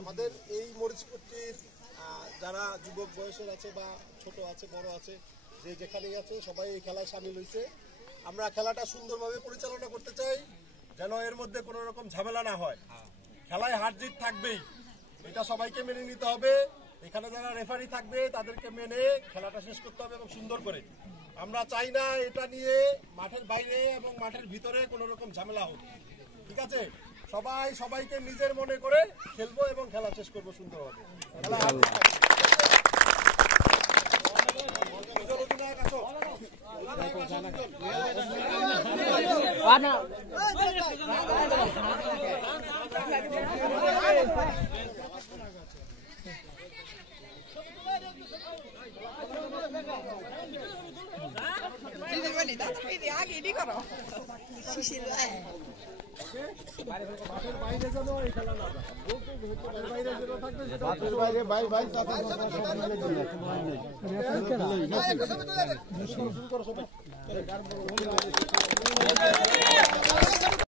আমাদের এই মরিচপট্টির যারা যুবক বয়সের আছে বা ছোট আছে বড় আছে যে যেখানেই আছে সবাই এই খেলায় সামিল হয়েছে। আমরা খেলাটা সুন্দরভাবে পরিচালনা করতে চাই, যেন এর মধ্যে কোনো রকম ঝামেলা না হয়। খেলায় হার জিত থাকবেই, এটা সবাইকে মেনে নিতে হবে। এখানে যারা রেফারি থাকবে তাদেরকে মেনে খেলাটা শেষ করতে হবে এবং সুন্দর করে। আমরা চাই না এটা নিয়ে মাঠের বাইরে এবং মাঠের ভিতরে কোনো রকম ঝামেলা হোক। ঠিক আছে, সবাই সবাইকে নিজের মনে করে খেলবো এবং খেলা শেষ করবো সুন্দরভাবে। বাইরে